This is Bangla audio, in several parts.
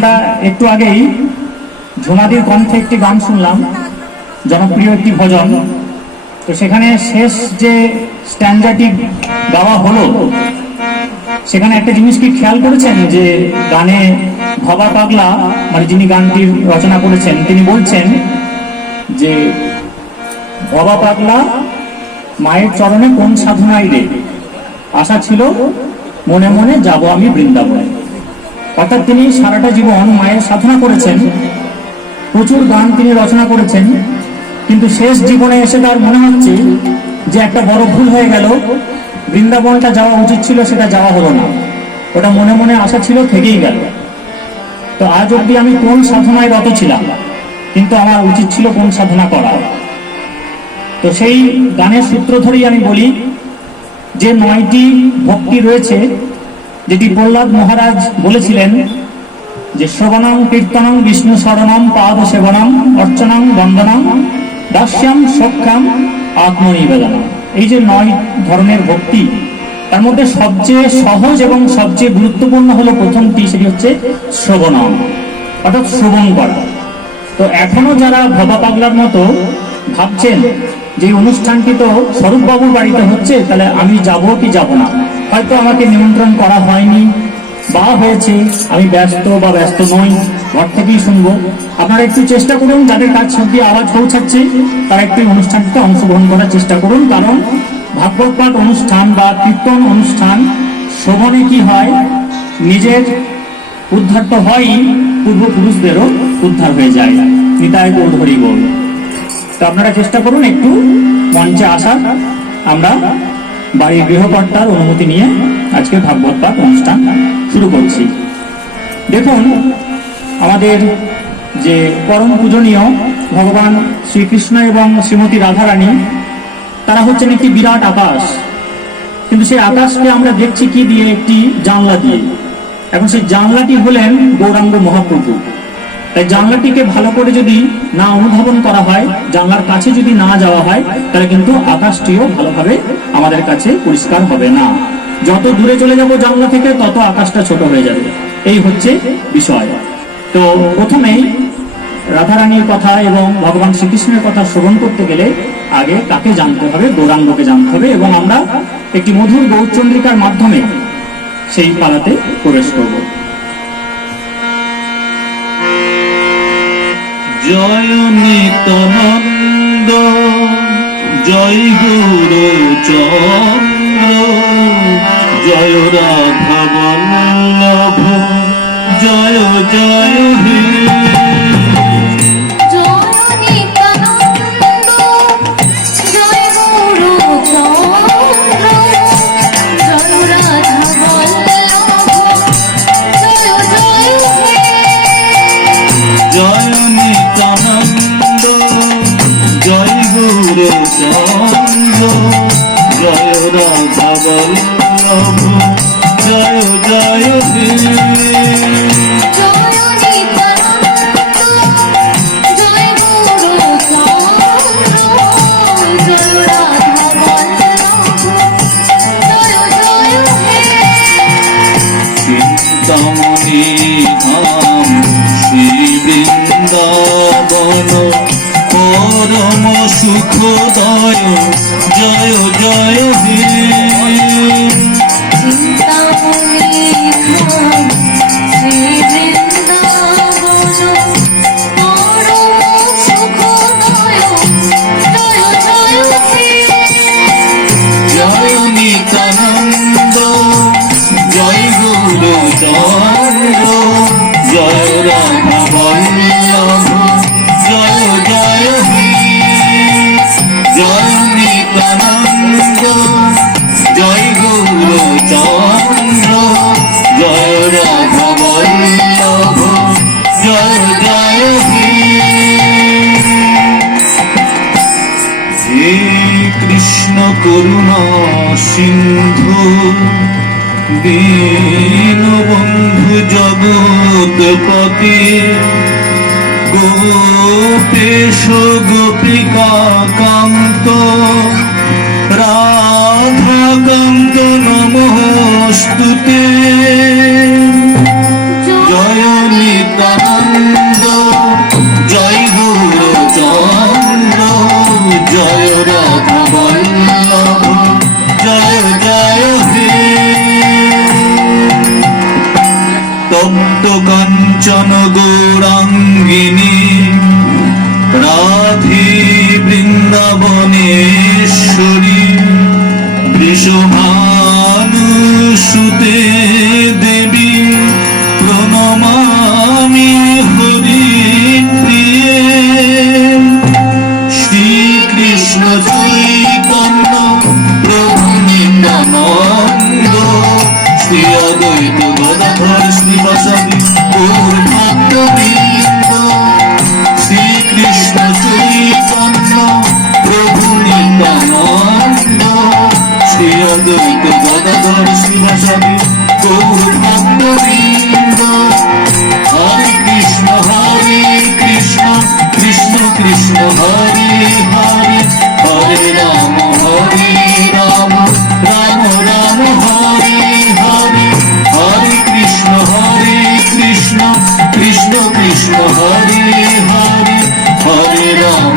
আমরা একটু আগেই ঝুমাদির কণ্ঠে একটি গান শুনলাম, জনপ্রিয় একটি ভজন। তো সেখানে শেষ যে স্ট্যান্ডারটি গাওয়া হলো, সেখানে একটা জিনিস কি খেয়াল করেছেন যে গানে ভবা পাগলা মানে যিনি গানটি রচনা করেছেন, তিনি বলছেন যে, ভবা পাগলা, মায়ের চরণে কোন সাধনায় রে? আশা ছিল, মনে মনে যাব আমি বৃন্দাবনে। অর্থাৎ তিনি সারাটা জীবন মায়ের সাধনা করেছেন। প্রচুর গান তিনি রচনা করেছেন। কিন্তু শেষ জীবনে এসে তার মনে হচ্ছে যে একটা বড় ভুল হয়ে গেল। বৃন্দাবনটা যাওয়া উচিত ছিল, সেটা যাওয়া হলো না। ওটা মনে মনে আশা ছিল, থেকেই গেল। তো আজ অব্দি আমি কোন সাধনায় রত ছিলাম? কিন্তু আমার উচিত ছিল কোন সাধনা করা। তো সেই গানের সূত্র ধরেই আমি বলি, যে নয়টি ভক্তি রয়েছে যেটি প্রহ্লাদ মহারাজ বলেছিলেন যে, শ্রবণাং কীর্তনং বিষ্ণু শরণম পাদ সেবনম অর্চনাং বন্দনাম দাস্যাম সক্ষাম আত্মনিবেদনম। এই যে নয় ধরনের ভক্তি, তার মধ্যে সবচেয়ে সহজ এবং সবচেয়ে গুরুত্বপূর্ণ হলো প্রথমটি, সেটি হচ্ছে শ্রবণম, অর্থাৎ শ্রবণ করা। তো এখনও যারা ভবা পাগলার মতো ভাবছেন যে অনুষ্ঠানটি তো স্বরূপবাবুর বাড়িতে হচ্ছে, তাহলে আমি যাব কি যাব না? হয়তো আমাকে নিমন্ত্রণ করা হয়নি বা হয়েছে, আমি ব্যস্ত বা ব্যস্ত নই, ঘর থেকেই শুনব। আপনারা একটু চেষ্টা করুন, যাদের কাজ সত্যি আওয়াজ পৌঁছাচ্ছে, তারা একটু অনুষ্ঠানটিতে অংশগ্রহণ করার চেষ্টা করুন, কারণ ভাগবত পাঠ অনুষ্ঠান বা কীর্তন অনুষ্ঠান, শ্রবণে কি হয়, নিজের উদ্ধার তো হয়ই, পূর্বপুরুষদেরও উদ্ধার হয়ে যায়। নিতাই গৌধরী বল। তো আপনারা চেষ্টা করুন একটু মঞ্চে আসার। আমরা বাড়ির গৃহকর্তার অনুমতি নিয়ে আজকে ভাগবত পাঠ অনুষ্ঠান শুরু করছি। দেখুন, আমাদের যে পরম পূজনীয় ভগবান শ্রীকৃষ্ণ এবং শ্রীমতী রাধারানী, তারা হচ্ছেন একটি বিরাট আকাশ। কিন্তু সেই আকাশকে আমরা দেখছি কি দিয়ে? একটি জানলা দিয়ে। এখন সেই জানলাটি হলেন গৌরাঙ্গ মহাপ্রভু। তাই জানলাটিকে ভালো করে যদি না অনুধাবন করা হয়, জানলার কাছে যদি না যাওয়া হয়, তাহলে কিন্তু আকাশটিও ভালোভাবে আমাদের কাছে পরিষ্কার হবে না। যত দূরে চলে যাব জানলা থেকে, তত আকাশটা ছোট হয়ে যাবে। এই হচ্ছে বিষয়। তো প্রথমেই রাধারানীর কথা এবং ভগবান শ্রীকৃষ্ণের কথা শ্রবণ করতে গেলে আগে কাকে জানতে হবে, গৌরাঙ্গকে জানতে হবে এবং আমরা একটি মধুর গৌরচন্দ্রিকার মাধ্যমে সেই পালাতে প্রবেশ করব। জয় নিতনন্দ জয় গুরু চন্দ্র জয় রাধা বল্লভ জয় জয় হে জয় জয় চিন্তামণি ধাম শ্রী বৃন্দাবন পরম সুখদয় জয় জয় হে। চিন্তামণি করুণা সিন্ধু দীনবন্ধু জগৎপতি গোপেশ গোপিকা তপ্ত কাঞ্চন গৌরাঙ্গিনী রাধে বৃন্দাবনেশ্বরী বৃষভানুসুতে দেবী শ্রী অদ্বৈত গদাধর শ্রীবাসাদি গৌর ভক্তবৃন্দ শ্রীকৃষ্ণ চৈতন্য প্রভু নিত্যানন্দ শ্রী অদ্বৈত গদাধর শ্রীবাসাদি গৌর ভক্তবৃন্দ কৃষ্ণ কৃষ্ণ হরে হরে হরে রাম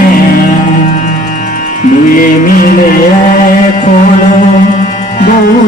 দুয়ে মিলে এখনও বহু